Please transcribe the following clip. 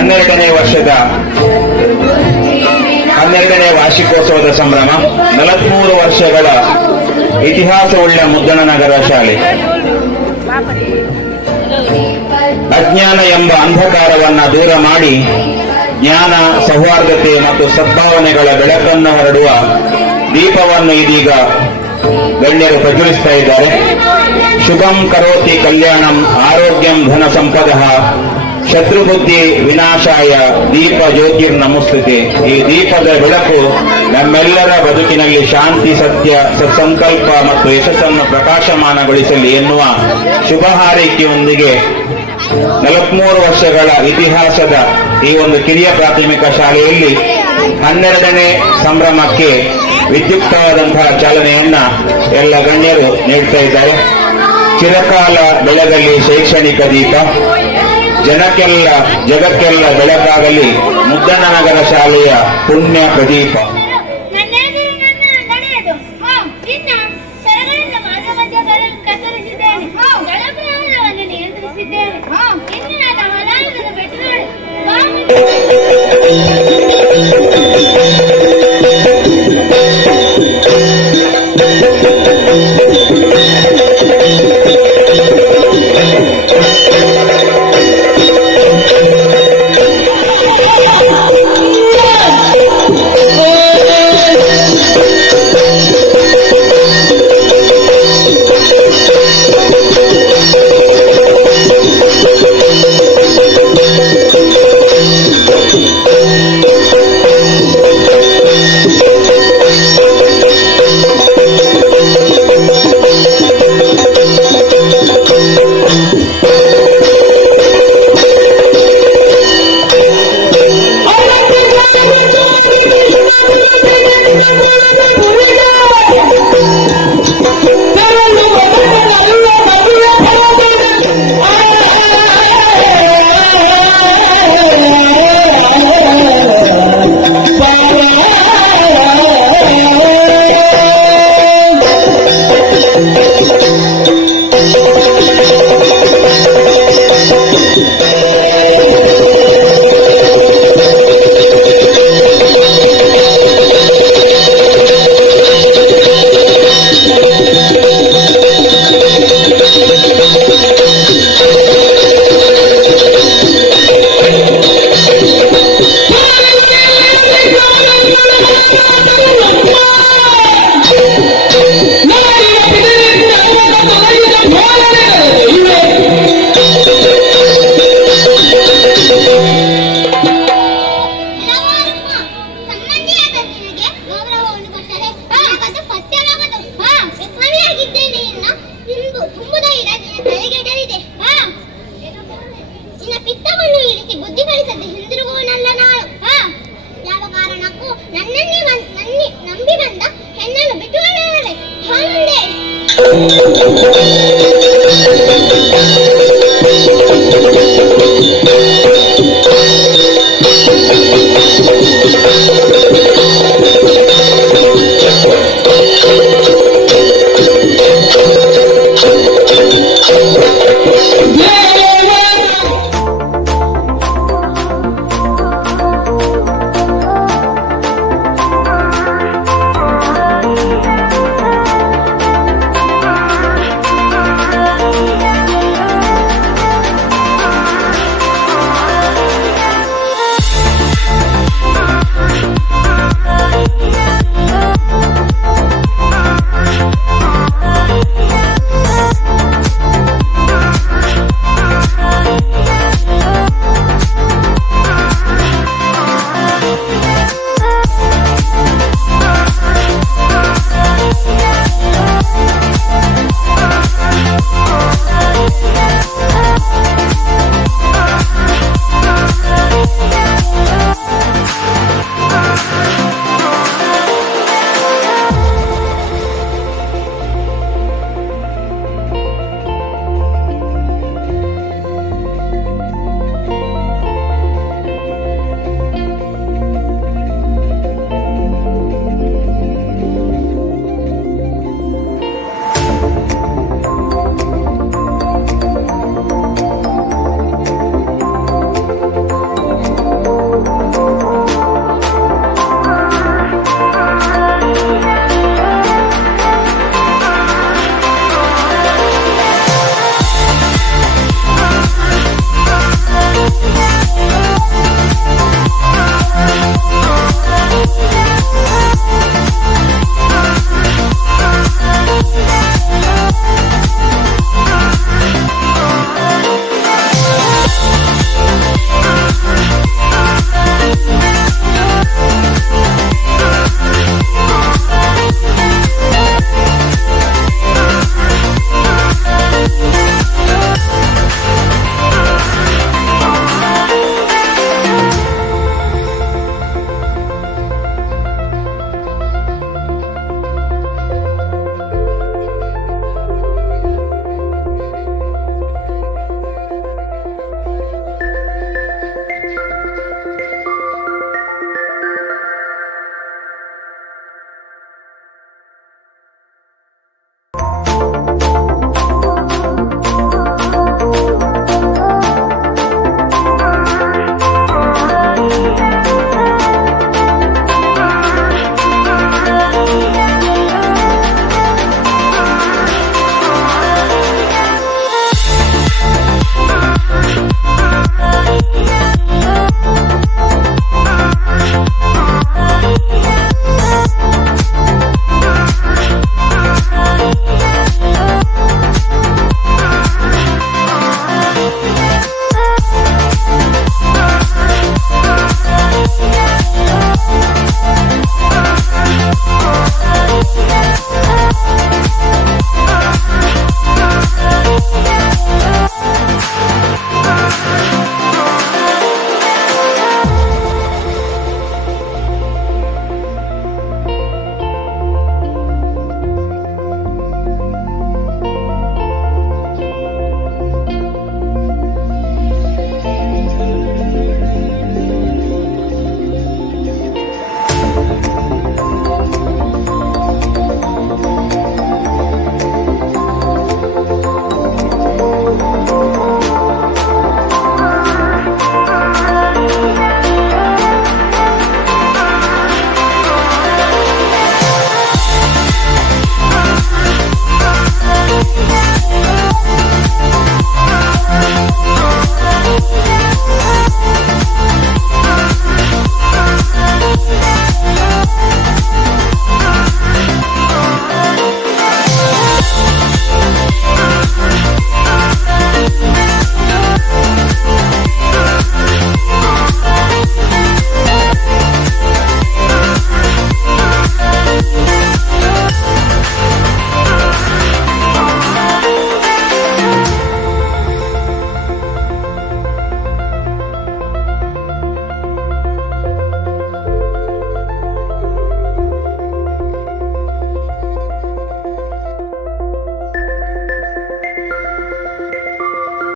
12ನೇ ವರ್ಷದ 12ನೇ ವಾರ್ಷಿಕೋತ್ಸವದ ಸಂಭ್ರಮ. 43 ವರ್ಷಗಳ ಇತಿಹಾಸವುಳ್ಳ ಮುದ್ದಣನಗರ ಶಾಲೆ ಅಜ್ಞಾನ ಎಂಬ ಅಂಧಕಾರವನ್ನ ದೂರ ಮಾಡಿ ಜ್ಞಾನ, ಸೌಹಾರ್ದತೆ ಮತ್ತು ಸದ್ಭಾವನೆಗಳ ಬೆಳಕನ್ನು ಹರಡುವ ದೀಪವನ್ನು ಇದೀಗ ಗಣ್ಯರು ಪ್ರಜ್ವಲಿಸ್ತಾ ಇದ್ದಾರೆ. ಶುಭಂ ಕರೋತಿ ಕಲ್ಯಾಣಂ ಆರೋಗ್ಯಂ ಧನ ಸಂಪದಃ ಶತ್ರುಬುದ್ಧಿ ವಿನಾಶಾಯ ದೀಪ ಜ್ಯೋತಿರ್ನಮುಸ್ತುತೆ. ಈ ದೀಪದ ಬೆಳಕು ನಮ್ಮೆಲ್ಲರ ಬದುಕಿನಲ್ಲಿ ಶಾಂತಿ, ಸತ್ಯ, ಸತ್ಸಂಕಲ್ಪ ಮತ್ತು ಯಶಸ್ಸನ್ನು ಪ್ರಕಾಶಮಾನಗೊಳಿಸಲಿ ಎನ್ನುವ ಶುಭ ಹಾರೈಕೆಯೊಂದಿಗೆ 43 ವರ್ಷಗಳ ಇತಿಹಾಸದ ಈ ಒಂದು ಕಿರಿಯ ಪ್ರಾಥಮಿಕ ಶಾಲೆಯಲ್ಲಿ 12ನೇ ಸಂಭ್ರಮಕ್ಕೆ ವಿದ್ಯುಕ್ತವಾದಂತಹ ಚಾಲನೆಯನ್ನ ಎಲ್ಲ ಗಣ್ಯರು ನೀಡ್ತಾ ಇದ್ದಾರೆ. ಚಿರಕಾಲ ಬೆಳಗಲಿ ಶೈಕ್ಷಣಿಕ ದೀಪ, ಜನಕ್ಕೆಲ್ಲ ಜಗಕ್ಕೆಲ್ಲ ಬೆಳಕಾಗಲಿ ಮುದ್ದಣನಗರ ಶಾಲೆಯ ಪುಣ್ಯ ಪ್ರದೀಪ. ಬುದ್ಧಿ ಕಲಿಸದೆ ಹಿಂದಿರುಗುವನಲ್ಲ ನಾನು. ಯಾವ ಕಾರಣಕ್ಕೂ ನನ್ನನ್ನೇ ನಂಬಿ ಬಂದ ಹೆಣ್ಣನ್ನು ಬಿಟ್ಟು ಹಾಲುಂಡೆ